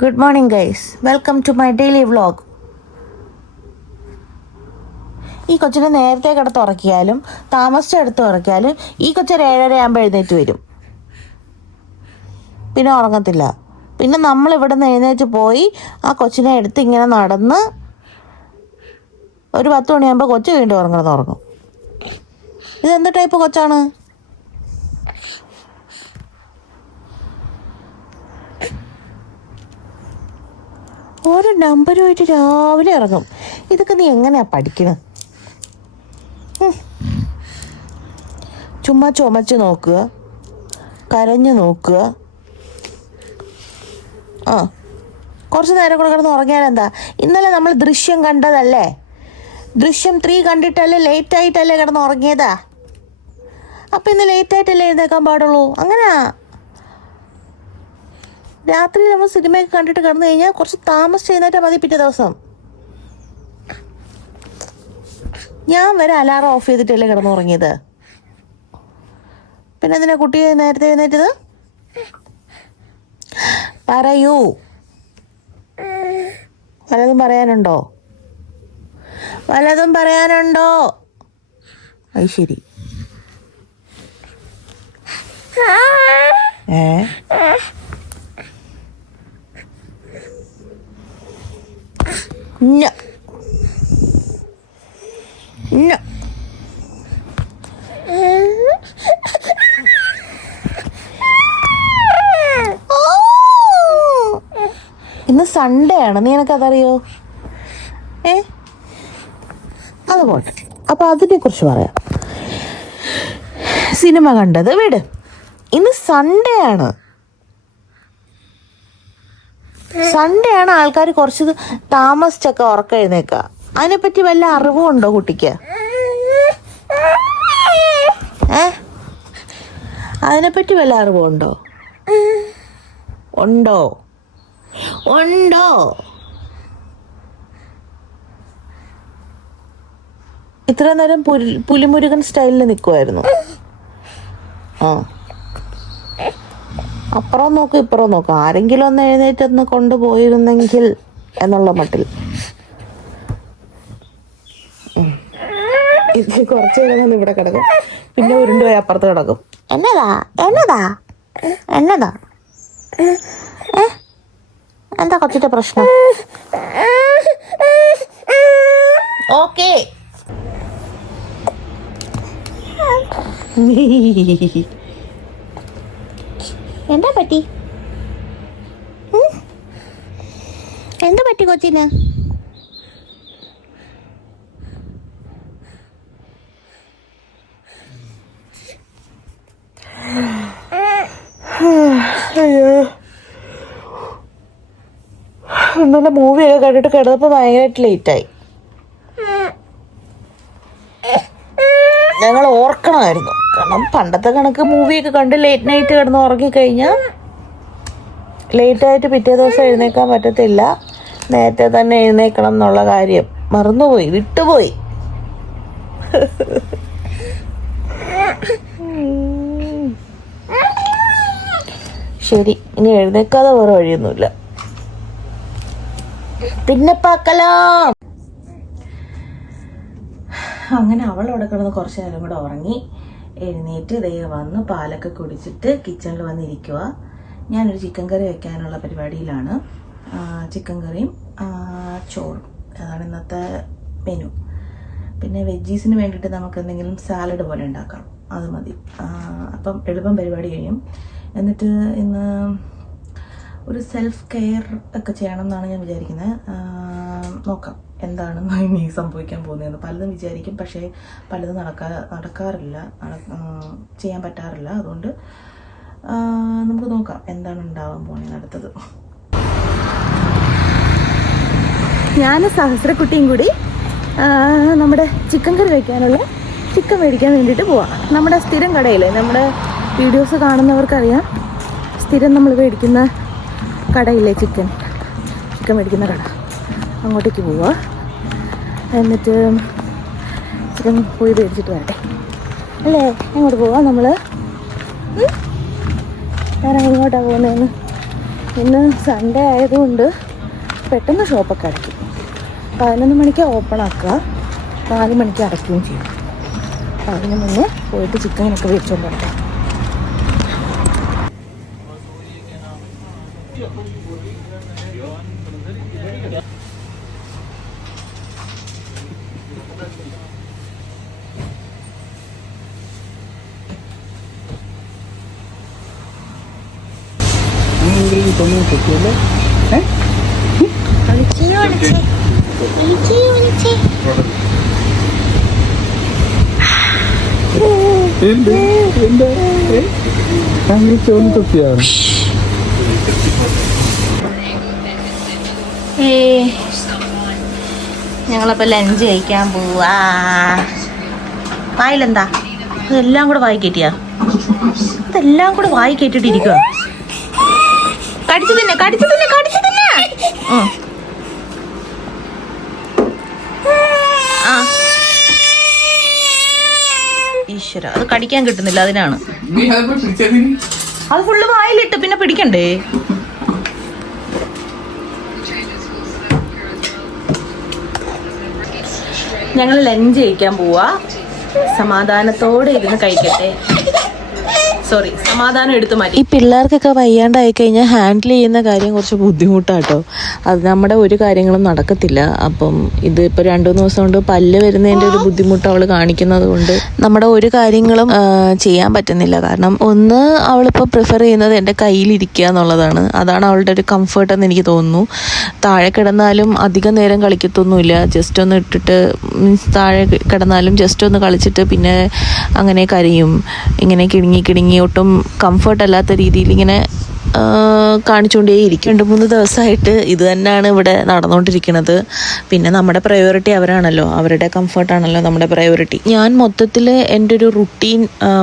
Good morning guys, welcome to my daily vlog. ഈ കൊച്ചിനെ നേരത്തെ കിടത്ത് ഉറക്കിയാലും താമസിച്ചെടുത്ത് ഉറക്കിയാലും ഈ കൊച്ചൊരു 7:30 ആകുമ്പോൾ എഴുന്നേറ്റ് വരും, പിന്നെ ഉറങ്ങത്തില്ല. പിന്നെ നമ്മൾ ഇവിടെ നിന്ന് എഴുന്നേറ്റ് പോയി ആ കൊച്ചിനെ എടുത്ത് ഇങ്ങനെ നടന്ന് ഒരു 10 മണിയാകുമ്പോൾ കൊച്ച് വീണ്ടും ഉറങ്ങും. ഇതെന്ത് ടൈപ്പ് കൊച്ചാണ്? ഓരോ നമ്പരുമായിട്ട് രാവിലെ ഇറങ്ങും. ഇതൊക്കെ നീ എങ്ങനെയാ പഠിക്കണത്? ചുമ്മാ ചുമച്ച് നോക്കുക, കരഞ്ഞു നോക്കുക. കുറച്ച് നേരം കൂടെ കിടന്ന് ഉറങ്ങിയാലെന്താ? ഇന്നലെ നമ്മൾ ദൃശ്യം കണ്ടതല്ലേ? ദൃശ്യം 3 കണ്ടിട്ടല്ലേ ലേറ്റായിട്ടല്ലേ കിടന്ന് ഉറങ്ങിയതാ? അപ്പം ഇന്ന് ലേറ്റായിട്ടല്ലേ എഴുന്നേക്കാൻ പാടുള്ളൂ? അങ്ങനെയാ. രാത്രി നമ്മൾ സിനിമയൊക്കെ കണ്ടിട്ട് കിടന്നു കഴിഞ്ഞാൽ കുറച്ച് താമസിച്ച് എഴുന്നേറ്റാൽ മതി പിറ്റേ ദിവസം. ഞാൻ വരെ അലാറം ഓഫ് ചെയ്തിട്ടല്ലേ കിടന്നുറങ്ങിയത്. പിന്നെ എന്തിനാ കുട്ടിയെ നേരത്തെ എഴുന്നേറ്റത്? പറയൂ, വല്ലതും പറയാനുണ്ടോ? അത് ശരി. ഇന്ന് സൺഡേ ആണ്, നീ എനിക്കതറിയോ? അതുപോലെ അപ്പൊ അതിനെ കുറിച്ച് പറയാം. സിനിമ കണ്ടത് വിട്, ഇന്ന് സൺഡേ ആണ്. ആൾക്കാർ കുറച്ച് താമസിച്ചൊക്കെ ഉറക്കം എഴുന്നേക്കുക. അതിനെപ്പറ്റി വല്ല അറിവും ഉണ്ടോ കുട്ടിക്ക്? അതിനെപ്പറ്റി വല്ല അറിവുണ്ടോ? ഉണ്ടോ? ഇത്ര നേരം പുലിമുരുകൻ സ്റ്റൈലിൽ നിൽക്കുമായിരുന്നു. അപ്പുറം നോക്കും ഇപ്പുറം നോക്കും, ആരെങ്കിലും ഒന്ന് എഴുന്നേറ്റൊന്ന് കൊണ്ടുപോയിരുന്നെങ്കിൽ എന്നുള്ള മട്ടിൽ. ഇത് കുറച്ച് നേരം ഇവിടെ കിടക്കും, പിന്നെ ഉരുണ്ടുപോയി അപ്പുറത്ത് കിടക്കും. എന്നതാ എന്താ കൊച്ചിന്റെ പ്രശ്നം? ഓക്കേ, എന്താ പറ്റി കൊച്ചിന്? ഇന്നലെ മൂവിയൊക്കെ കണ്ടിട്ട് കിടന്നപ്പോൾ ഭയങ്കരമായിട്ട് ലേറ്റായി. ഞങ്ങൾ ഓർക്കണമായിരുന്നു, കാരണം പണ്ടത്തെ കണക്ക് മൂവിയൊക്കെ കണ്ട് ലേറ്റ് നൈറ്റ് കിടന്ന് ഉറങ്ങിക്കഴിഞ്ഞാൽ ലേറ്റായിട്ട് പിറ്റേ ദിവസം എഴുന്നേക്കാൻ പറ്റത്തില്ല. നേരത്തെ തന്നെ എഴുന്നേക്കണം എന്നുള്ള കാര്യം വിട്ടുപോയി. ശരി, ഇനി എഴുന്നേക്കാതെ വേറെ വഴിയൊന്നുമില്ല. പിന്നെ പാക്കലാം. അങ്ങനെ അവൾ അവിടെ കിടന്ന് കുറച്ച് നേരം കൂടെ ഉറങ്ങി. എഴുന്നേറ്റ് വന്ന് പാലൊക്കെ കുടിച്ചിട്ട് കിച്ചണിൽ വന്നിരിക്കുക. ഞാനൊരു ചിക്കൻ കറി വെക്കാനുള്ള പരിപാടിയിലാണ്. ചിക്കൻ കറിയും ചോറും, അതാണ് ഇന്നത്തെ മെനു. പിന്നെ വെജീസിന് വേണ്ടിയിട്ട് നമുക്ക് എന്തെങ്കിലും സാലഡ് പോലെ ഉണ്ടാക്കാം, അത് മതി. അപ്പം എളുപ്പം പരിപാടി കഴിയും. എന്നിട്ട് ഇന്ന് ഒരു സെൽഫ് കെയർ ഒക്കെ ചെയ്യണം എന്നാണ് ഞാൻ വിചാരിക്കുന്നത്. നോക്കാം എന്താണ് ഇനി സംഭവിക്കാൻ പോകുന്നതെന്ന്. പലതും വിചാരിക്കും, പക്ഷേ പലതും നടക്കാറില്ല, ചെയ്യാൻ പറ്റാറില്ല. അതുകൊണ്ട് നമുക്ക് നോക്കാം എന്താണ് ഉണ്ടാവാൻ പോകുന്നത് അടുത്തത്. ഞാൻ സഹസ്രക്കുട്ടിയും കൂടി നമ്മുടെ ചിക്കൻ കറി വയ്ക്കാനുള്ള ചിക്കൻ മേടിക്കാൻ വേണ്ടിയിട്ട് പോവാം. നമ്മുടെ സ്ഥിരം കടയില്ലേ, നമ്മുടെ വീഡിയോസ് കാണുന്നവർക്കറിയാം, സ്ഥിരം നമ്മൾ മേടിക്കുന്ന കടയില്ലേ, ചിക്കൻ മേടിക്കുന്ന കട, അങ്ങോട്ടേക്ക് പോവുക. എന്നിട്ട് ചിക്കൻ പോയി മേടിച്ചിട്ട് വരട്ടെ അല്ലേ? അങ്ങോട്ട് പോവാം നമ്മൾ. ഞാൻ അങ്ങോട്ടാണ് പോകുന്നതെന്ന് ഇന്ന് സൺഡേ ആയതുകൊണ്ട് പെട്ടെന്ന് ഷോപ്പൊക്കെ അടയ്ക്കും. 11 മണിക്ക് ഓപ്പൺ ആക്കുക, 4 മണിക്ക് അടയ്ക്കുകയും ചെയ്യും. അപ്പോൾ അതിന് മുന്നേ പോയിട്ട് ചിക്കനൊക്കെ മേടിച്ചുകൊണ്ട് വരാം. ഞങ്ങളപ്പോൾ ലഞ്ച് കഴിക്കാൻ പോവാ. വായിലെന്താ അതെല്ലാം കൂടെ വായി കയറ്റിയാ? അതെല്ലാം കൂടെ വായി കയറ്റിട്ടിരിക്കുക. കടിച്ചു തന്നെ ഈശ്വര, അത് കടിക്കാൻ കിട്ടുന്നില്ല, അതിനാണ്. അത് ഫുള്ള് വായിലിട്ട് പിന്നെ പിടിക്കണ്ടേ? ഞങ്ങൾ ലഞ്ച് കഴിക്കാൻ പോവാ. സമാധാനത്തോടെ ഇരുന്ന് കഴിക്കട്ടെ. സമാധാനം എടുത്തു മാറ്റി. ഈ പിള്ളേർക്കൊക്കെ വയ്യാണ്ടായി കഴിഞ്ഞാൽ ഹാൻഡിൽ ചെയ്യുന്ന കാര്യം കുറച്ച് ബുദ്ധിമുട്ടാട്ടോ. അത് നമ്മുടെ ഒരു കാര്യങ്ങളും നടക്കത്തില്ല. അപ്പം ഇത് ഇപ്പോൾ 2-3 ദിവസം കൊണ്ട് പല്ല് വരുന്നതിൻ്റെ ഒരു ബുദ്ധിമുട്ട് അവൾ കാണിക്കുന്നത് കൊണ്ട് നമ്മുടെ ഒരു കാര്യങ്ങളും ചെയ്യാൻ പറ്റുന്നില്ല. കാരണം ഒന്ന്, അവളിപ്പോൾ പ്രിഫർ ചെയ്യുന്നത് എൻ്റെ കയ്യിലിരിക്കുക എന്നുള്ളതാണ്. അതാണ് അവളുടെ ഒരു കംഫർട്ട് എന്ന് എനിക്ക് തോന്നുന്നു. താഴെ കിടന്നാലും അധികം നേരം കളിക്കത്തൊന്നുമില്ല. ജസ്റ്റ് ഒന്ന് ഇട്ടിട്ട്, താഴെ കിടന്നാലും ജസ്റ്റ് ഒന്ന് കളിച്ചിട്ട് പിന്നെ അങ്ങനെ കരയും. ഇങ്ങനെ കിടുങ്ങി ഒട്ടും കംഫർട്ട് അല്ലാത്ത രീതിയിൽ ഇങ്ങനെ കാണിച്ചുകൊണ്ടേയിരിക്കും. 2-3 ദിവസമായിട്ട് ഇത് തന്നെയാണ് ഇവിടെ നടന്നുകൊണ്ടിരിക്കുന്നത്. പിന്നെ നമ്മുടെ പ്രയോറിറ്റി അവരാണല്ലോ, അവരുടെ കംഫർട്ടാണല്ലോ നമ്മുടെ പ്രയോറിറ്റി. ഞാൻ മൊത്തത്തിൽ എൻ്റെ ഒരു റുട്ടീൻ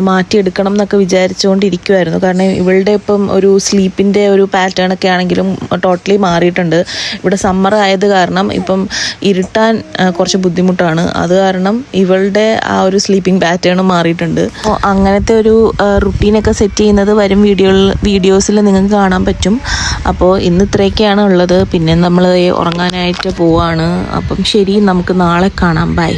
മാറ്റിയെടുക്കണം എന്നൊക്കെ വിചാരിച്ചുകൊണ്ടിരിക്കുമായിരുന്നു. കാരണം ഇവളുടെ ഇപ്പം ഒരു സ്ലീപ്പിൻ്റെ ഒരു പാറ്റേൺ ഒക്കെ ആണെങ്കിലും ടോട്ടലി മാറിയിട്ടുണ്ട്. ഇവിടെ സമ്മർ ആയത് കാരണം ഇപ്പം ഇരുട്ടാൻ കുറച്ച് ബുദ്ധിമുട്ടാണ്. അത് കാരണം ഇവളുടെ ആ ഒരു സ്ലീപ്പിംഗ് പാറ്റേണും മാറിയിട്ടുണ്ട്. അപ്പോൾ അങ്ങനത്തെ ഒരു റുട്ടീനൊക്കെ സെറ്റ് ചെയ്യുന്നത് വരും വീഡിയോസിൽ നിങ്ങൾക്ക് കാണാൻ പറ്റും. അപ്പോൾ ഇന്ന് ഇത്രയൊക്കെയാണ് ഉള്ളത്. പിന്നെ നമ്മൾ ഉറങ്ങാനായിട്ട് പോവാണ്. അപ്പം ശരി, നമുക്ക് നാളെ കാണാം. ബൈ.